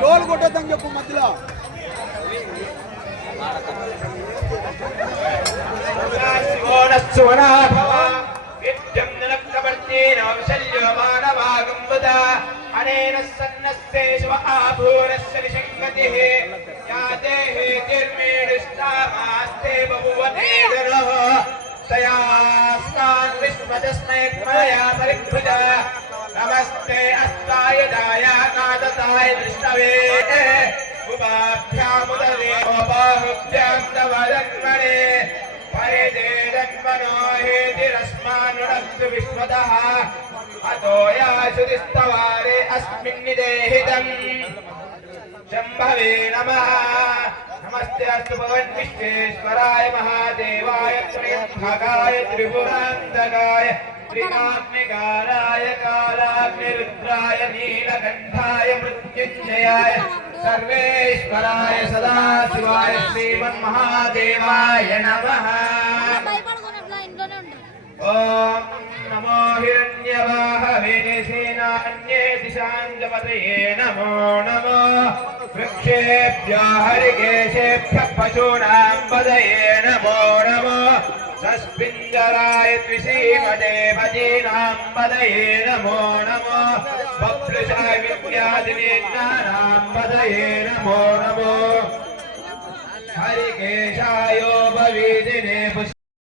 డోలు కొట్టొద్దని చెప్పు మధ్యలో అనేన సన్నస్తే శివ ఆభూరస్య నిషంగతిః యాతే హేతిర్మేడిష్టామాస్తే బభువనేదరః తయాస్తాన్ విష్మదస్మై మయా పరిభృజ నమస్తే అస్తాయ దాయానాదతాయ విష్ణవే ఉపాభ్యాముదరే బాహుభ్యాం తవ జన్మనే పరిదేజన్మనో హేతిరస్మానురస్తు విశ్వతః అతోయాశుతిస్తవారే అస్మిన్నిదేహితం శంభవే నమః నమస్తే అస్తు భగవన్ విశ్వేశ్వరాయ మహాదేవాయ త్రయంబకాయ త్రిపురాంతకాయ త్రికాత్మికారాయ కాలాగ్నిరుద్రాయ నీలకంఠాయ మృత్యుంజయాయ సర్వేశ్వరాయ సదాశివాయ శ్రీమన్మహాదేవాయ నమః. ఓం నమో హిరణ్యవాహవే సేనాన్యే దిశాంగపతయే నమో నమో వృక్షేభ్యో హరికేశేభ్యః పశూనాం పదయే నమో నమో సస్పింజరాయ త్రిశీమతే భజీనాం పదయే నమో నమో బభ్రుషాయ విద్యాదినేన్నానాం పదయే నమో నమో హరికేశాయోపవీదినే